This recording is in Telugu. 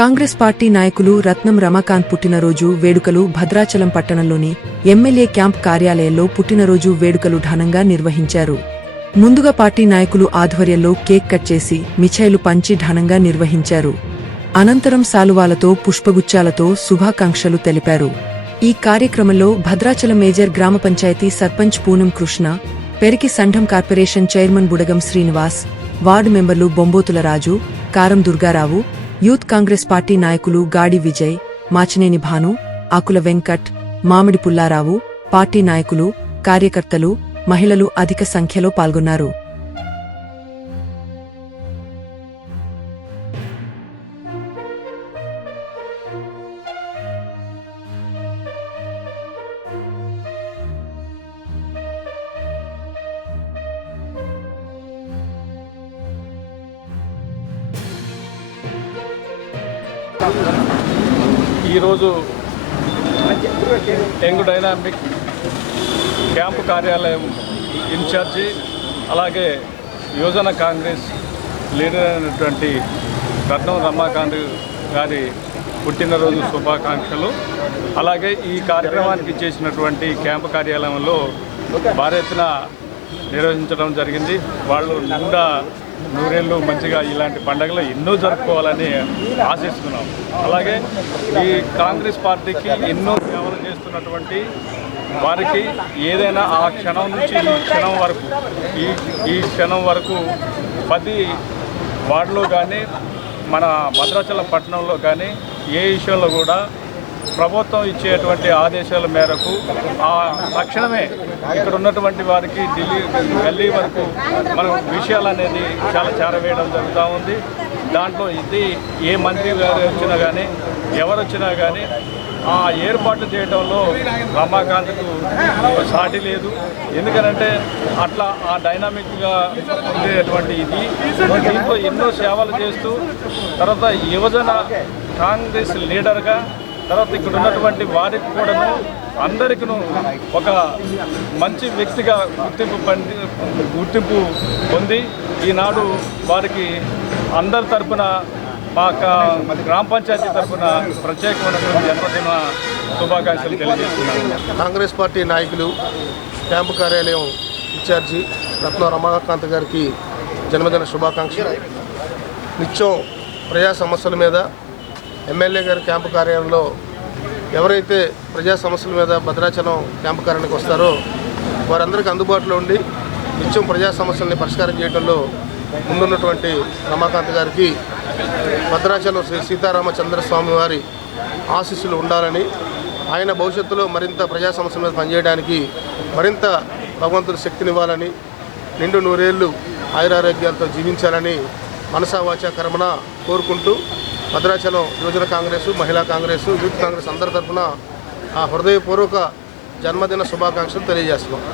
కాంగ్రెస్ పార్టీ నాయకులు రత్నం రమాకాంత్ పుట్టినరోజు వేడుకలు భద్రాచలం పట్టణంలోని ఎమ్మెల్యే క్యాంప్ కార్యాలయంలో పుట్టినరోజు వేడుకలు ఘనంగా నిర్వహించారు. ముందుగా పార్టీ నాయకులు ఆధ్వర్యంలో కేక్ కట్ చేసి మిఠాయిలు పంచి ఘనంగా నిర్వహించారు. అనంతరం శాలువాలతో పుష్పగుచ్చాలతో శుభాకాంక్షలు తెలిపారు. ఈ కార్యక్రమంలో భద్రాచలం మేజర్ గ్రామ పంచాయతీ సర్పంచ్ పూనం కృష్ణ, పెరికి సంఘం corporation chairman Budagam Srinivas, ward మెంబర్లు బొంబోతుల రాజు, కారం దుర్గారావు, యూత్ కాంగ్రెస్ పార్టీ నాయకులు గాడి విజయ్, మాచినేని భాను, ఆకుల వెంకట్, మామిడి పుల్లారావు, పార్టీ నాయకులు, కార్యకర్తలు, మహిళలు అధిక సంఖ్యలో పాల్గొన్నారు. ఈరోజు యంగ్ డైనామిక్ క్యాంపు కార్యాలయం ఇన్ఛార్జి, అలాగే యువజన కాంగ్రెస్ లీడర్ అయినటువంటి రత్నం రమాకాంత్ గారి పుట్టినరోజు శుభాకాంక్షలు. అలాగే ఈ కార్యక్రమానికి చేసినటువంటి క్యాంపు కార్యాలయంలో భారీ ఎత్తున నిర్వహించడం జరిగింది. వాళ్ళు నిండా నూరేళ్ళు మంచిగా ఇలాంటి పండుగలు ఎన్నో జరుపుకోవాలని ఆశిస్తున్నాం. అలాగే ఈ కాంగ్రెస్ పార్టీకి ఎన్నో సేవలు చేస్తున్నటువంటి వారికి ఏదైనా ఆ క్షణం నుంచి ఈ క్షణం వరకు ప్రతి వార్డులో కానీ మన భద్రాచలం పట్టణంలో కానీ ఏ విషయంలో కూడా ప్రభుత్వం ఇచ్చేటువంటి ఆదేశాల మేరకు ఆ తక్షణమే ఇక్కడ ఉన్నటువంటి వారికి గల్లీ వరకు మనం విషయాలు అనేది చాలా చేరవేయడం జరుగుతూ ఉంది. దాంట్లో ఇది ఏ మంత్రి గారు వచ్చినా కానీ ఎవరు వచ్చినా కానీ ఆ ఏర్పాట్లు చేయడంలో రమాకాంత్కు సాటి లేదు. ఎందుకనంటే అట్లా ఆ డైనామిక్గా ఉండేటువంటి దీంట్లో ఎన్నో సేవలు చేస్తూ తర్వాత యువజన కాంగ్రెస్ లీడర్గా తర్వాత ఇక్కడ ఉన్నటువంటి వారికి కూడాను అందరికీ ఒక మంచి వ్యక్తిగా గుర్తింపు పొంది ఈనాడు వారికి అందరి తరఫున మా గ్రామ పంచాయతీ తరఫున ప్రత్యేకమైనటువంటి జన్మదిన శుభాకాంక్షలు తెలియజేస్తున్నాను. కాంగ్రెస్ పార్టీ నాయకులు క్యాంపు కార్యాలయం ఇన్ఛార్జి రత్నం రమాకాంత్ గారికి జన్మదిన శుభాకాంక్షలు. నిత్యం ప్రజా సమస్యల మీద ఎమ్మెల్యే గారి క్యాంపు కార్యాలయంలో ఎవరైతే ప్రజా సమస్యల మీద భద్రాచలం క్యాంపు కార్యాలయానికి వస్తారో వారందరికీ అందుబాటులో ఉండి నిత్యం ప్రజా సమస్యల్ని పరిష్కారం చేయడంలో ముందున్నటువంటి రమాకాంత్ గారికి భద్రాచలం శ్రీ సీతారామచంద్రస్వామి వారి ఆశీస్సులు ఉండాలని, ఆయన భవిష్యత్తులో మరింత ప్రజా సమస్యల మీద పనిచేయడానికి మరింత భగవంతుడి శక్తినివ్వాలని, నిండు నూరేళ్లు ఆయురారోగ్యాలతో జీవించాలని మనసా వాచా కర్మణ కోరుకుంటూ భద్రాచలం యువజన కాంగ్రెస్, మహిళా కాంగ్రెస్, యూత్ కాంగ్రెస్ అందరి తరఫున ఆ హృదయపూర్వక జన్మదిన శుభాకాంక్షలు తెలియజేస్తున్నాం.